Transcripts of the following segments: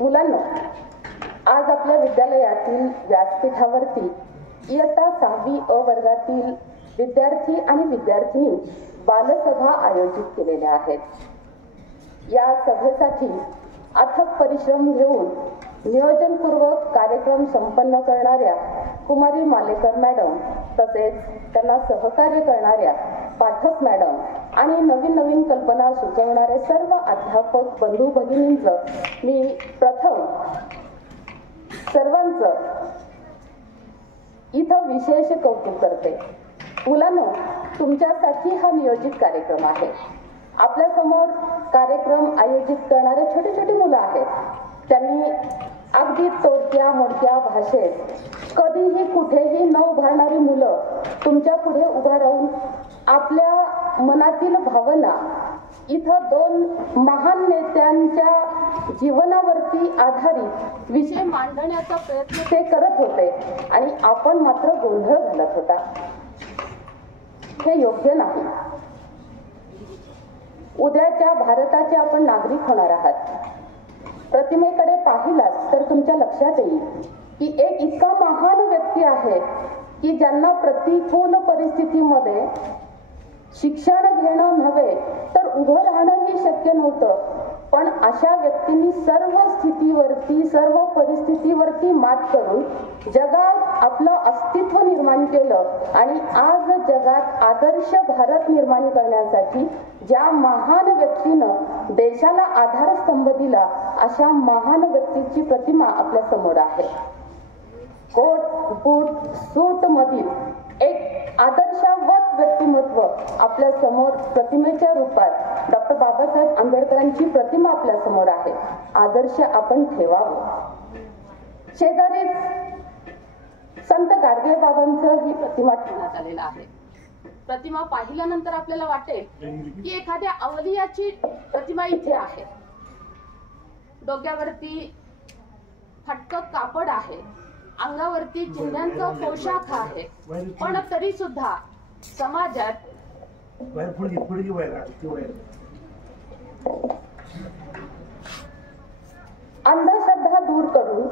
मुलांनो, आज आपल्या विद्यालयातील व्यासपीठावरती इयत्ता 6वी अ वर्गातील विद्यार्थी आणि विद्यार्थिनी बालसभा आयोजित केलेल्या आहेत. या सभेसाठी अथक परिश्रम घेऊन नियोजनपूर्वक कार्यक्रम संपन्न करणाऱ्या कुमारी मालेकर मॅडम, तसेच त्यांना सहकार्य करणाऱ्या पाठक मॅडम आणि नवीन नवीन कल्पना सुचवणारे सर्व अध्यापक बंधू भगिनींचं मी प्रथम सर्वांचं इथं विशेष कौतुक करते. मुलांनो, तुमच्यासाठी हा नियोजित कार्यक्रम आहे. आपल्या समोर कार्यक्रम आयोजित करणारे छोटे छोटे मुलं आहेत. त्यांनी अगदी तोडक्या मोडक्या भाषेत कधीही कुठेही न उभारणारी मुलं तुमच्या पुढे उभा राहून आपल्या मनातील भावना इथं दोन महान नेत्यांच्या जीवनावरती आधारित विषय मांडण्याचा प्रयत्न ते करत होते आणि आपण मात्र गोंधळ घालत होता. हे योग्य नाही. उद्याच्या भारताचे आपण नागरिक होणार आहात. प्रतिमेकडे पाहिलात तर तुमच्या लक्षात येईल की एक इतका महान व्यक्ती आहे की ज्यांना प्रतिकूल परिस्थितीमध्ये शिक्षण घेणं नव्हे तर उभं राहणंही शक्य नव्हतं. पण अशा व्यक्तींनी सर्व स्थितीवरती, सर्व परिस्थितीवरती मात करून जगात आपलं अस्तित्व निर्माण केलं आणि आज जगात आदर्श भारत निर्माण करण्यासाठी ज्या महान व्यक्तीनं देशाला आधारस्तंभ दिला, अशा महान व्यक्तीची प्रतिमा आपल्या समोर आहे. कोट बूट सूट मधील एक आदर्शवत व्यक्तिमत्व आपल्या समोर प्रतिमेच्या रूपात डॉक्टर बाबासाहेब आंबेडकरांची प्रतिमा आपल्या समोर आहे. आदर्श आपण ठेवावं. शेजारीच संत गाडगे बाबांचं ही प्रतिमा ठेवण्यात आलेला आहे. प्रतिमा पाहिल्यानंतर आपल्याला वाटेल की एखाद्या अवलियाची प्रतिमा इथे आहे. डोक्यावरती फटकं कापड आहे, अंगावरती चिन्हांचा पोशाख आहे, पण तरी सुद्धा समाजात अंधश्रद्धा दूर करून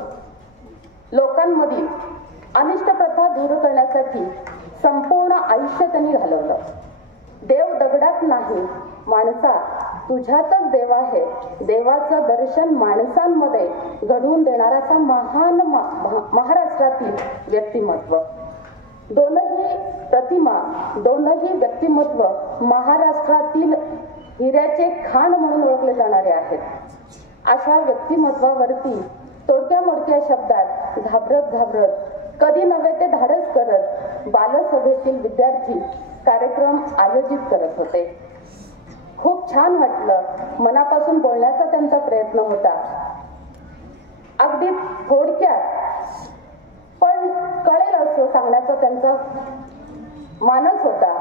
लोकांमधील अनिष्ट प्रथा दूर करण्यासाठी संपूर्ण आयुष्य त्यांनी घालवलं. देव दगडात नाही माणसात, तुझ्यातच देव आहे. देवाचं दर्शन माणसांमध्ये घडवून देणारा असा महान महाराष्ट्रातील व्यक्तिमत्व. दोनही प्रतिमा, दोनही व्यक्तिमत्व महाराष्ट्रातील हिऱ्याचे खाण म्हणून ओळखले जाणारे आहेत. अशा व्यक्तिमत्वावरती तोडक्या मोडक्या शब्दात घाबरत कधी नव्हे ते धाडस करत बालसभेतील विद्यार्थी कार्यक्रम आयोजित करत होते. खूप छान वाटलं. मनापासून बोलण्याचा त्यांचा प्रयत्न होता. अगदी थोडक्यात पण कळेल असं सांगण्याचा त्यांचा मानस होता.